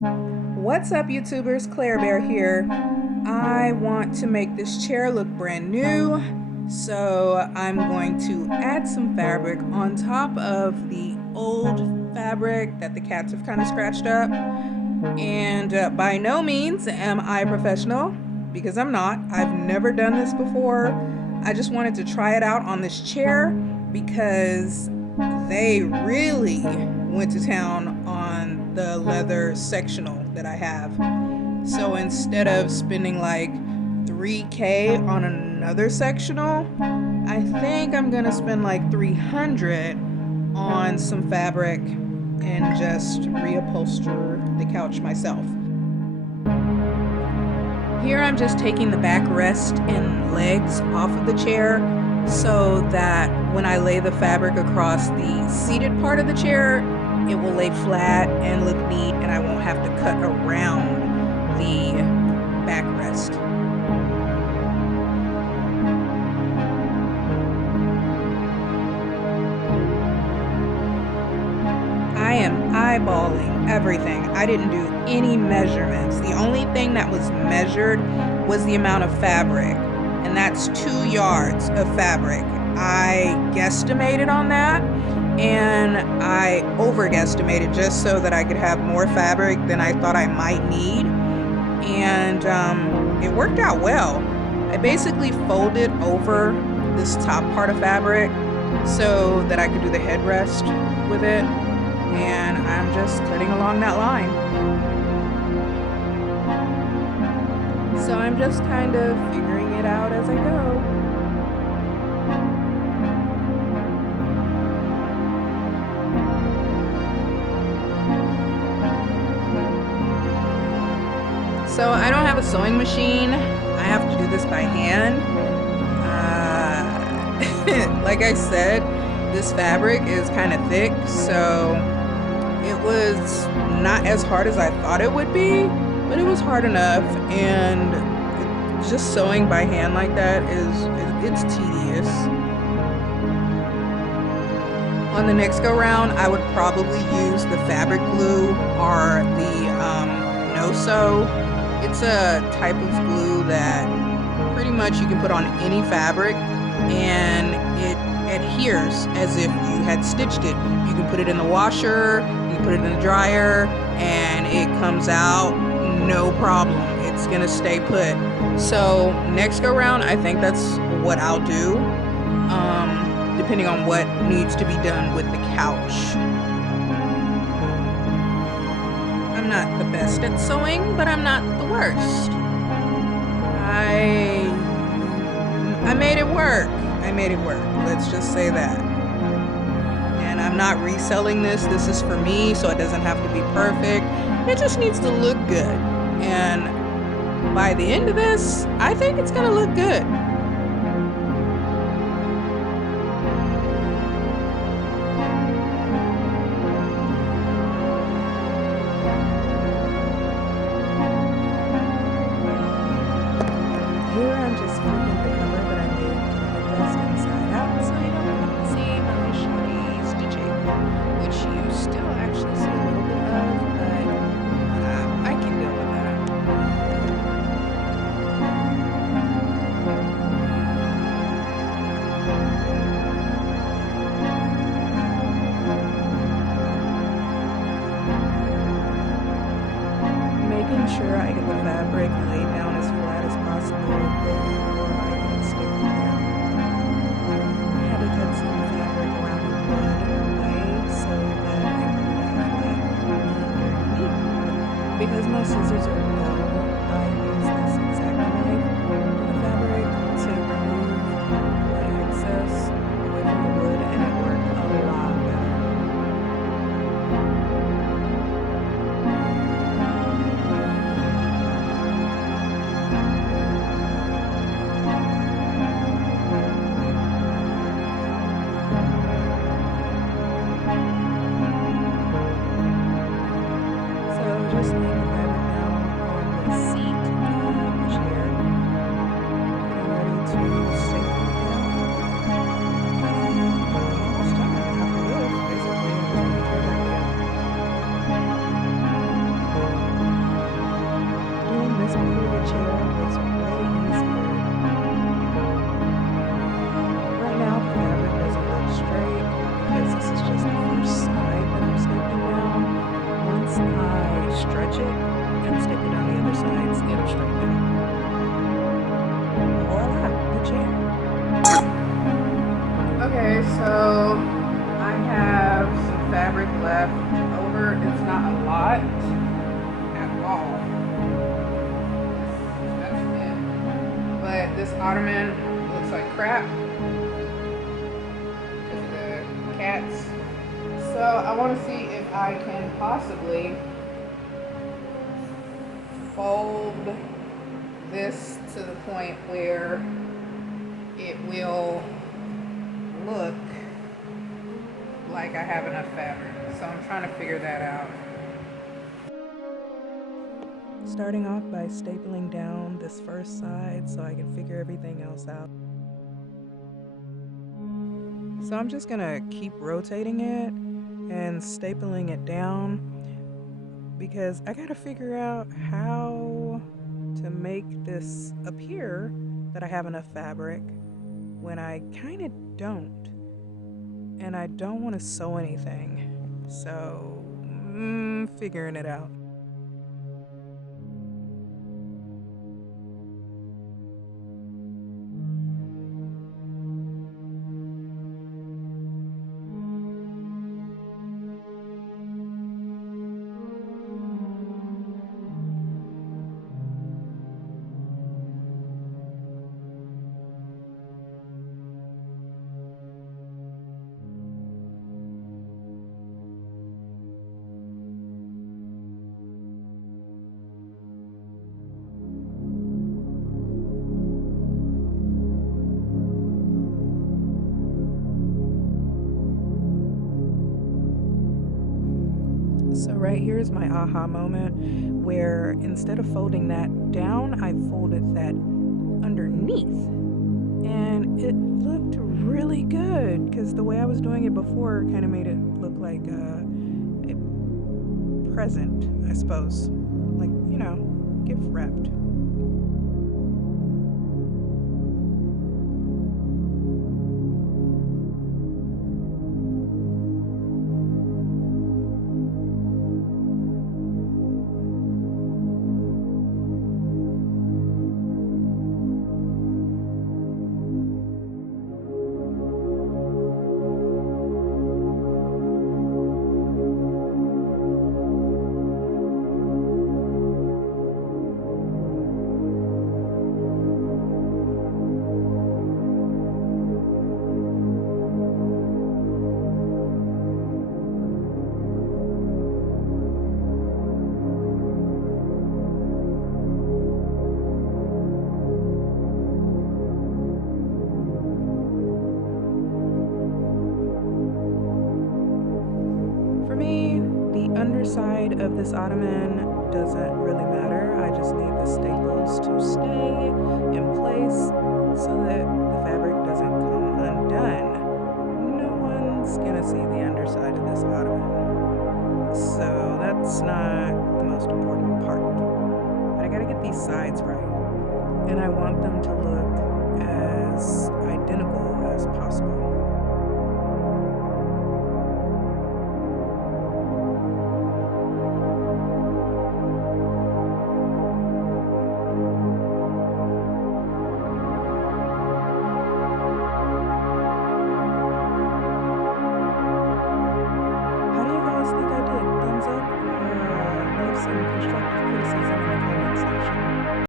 What's up, YouTubers? Claire Bear here. I want to make this chair look brand new, so I'm going to add some fabric on top of the old fabric that the cats have kind of scratched up. And by no means am I a professional, because I'm not. I've never done this before. I just wanted to try it out on this chair because they really went to town on the leather sectional that I have. So instead of spending like $3K on another sectional, I think I'm gonna spend like $300 on some fabric and just reupholster the couch myself. Here I'm just taking the backrest and legs off of the chair so that when I lay the fabric across the seated part of the chair, it will lay flat and look neat, and I won't have to cut around the backrest. I am eyeballing everything. I didn't do any measurements. The only thing that was measured was the amount of fabric, and that's 2 yards of fabric. I guesstimated on that, and I overguesstimated just so that I could have more fabric than I thought I might need, and it worked out well. I basically folded over this top part of fabric so that I could do the headrest with it, and I'm just cutting along that line. So I'm just kind of figuring it out as I go. So I don't have a sewing machine. I have to do this by hand. Like I said, this fabric is kind of thick, so it was not as hard as I thought it would be, but it was hard enough. And just sewing by hand like that it's tedious. On the next go round, I would probably use the fabric glue or the no-sew. It's a type of glue that pretty much you can put on any fabric and it adheres as if you had stitched it. You can put it in the washer, you can put it in the dryer, and it comes out no problem. It's gonna stay put. So next go round, I think that's what I'll do, depending on what needs to be done with the couch. I'm not the best at sewing, but I'm not the worst. I made it work. I made it work. Let's just say that. And I'm not reselling this. This is for me, so it doesn't have to be perfect. It just needs to look good. And by the end of this, I think it's gonna look good. Here I'm just flipping the cover that I made for the headrest inside out, so you don't have to see my shoddy stitching, which you still actually see a little bit of, but I can deal with that. Making sure I get the fabric laid down as flat as possible before I get it sticked down. I had to cut some fabric around the wood away so that it would lay flat underneath. Because my scissors are dull, I use this exact knife in the fabric to remove the excess away from the wood, and it worked a lot better. So just laying the fabric down on the seat of the chair, getting ready to stick it down, and almost done. After this, basically, I'm just going to tear that down. chair was way easier. Right now, the fabric doesn't look straight because this is just the first side that I'm stapling down. Once I stretch it and staple down the other sides, it'll straighten. Voila, the chair. Okay, so I have some fabric left over. It's not a lot at all. That's it. But this ottoman looks like crap because of the cats. So I want to see if I can possibly fold this to the point where it will look like I have enough fabric. So I'm trying to figure that out. Starting off by stapling down this first side so I can figure everything else out. So I'm just gonna keep rotating it and stapling it down because I gotta figure out how to make this appear that I have enough fabric when I kind of don't. And I don't want to sew anything. So, figuring it out. So right here is my aha moment where instead of folding that down, I folded that underneath. And it looked really good because the way I was doing it before kind of made it look like a present, I suppose. Like, gift wrapped. For me, the underside of this ottoman doesn't really matter. I just need the staples to stay in place so that the fabric doesn't come undone. No one's gonna see the underside of this ottoman. So that's not the most important part. But I gotta get these sides right. And I want them to look as identical as possible.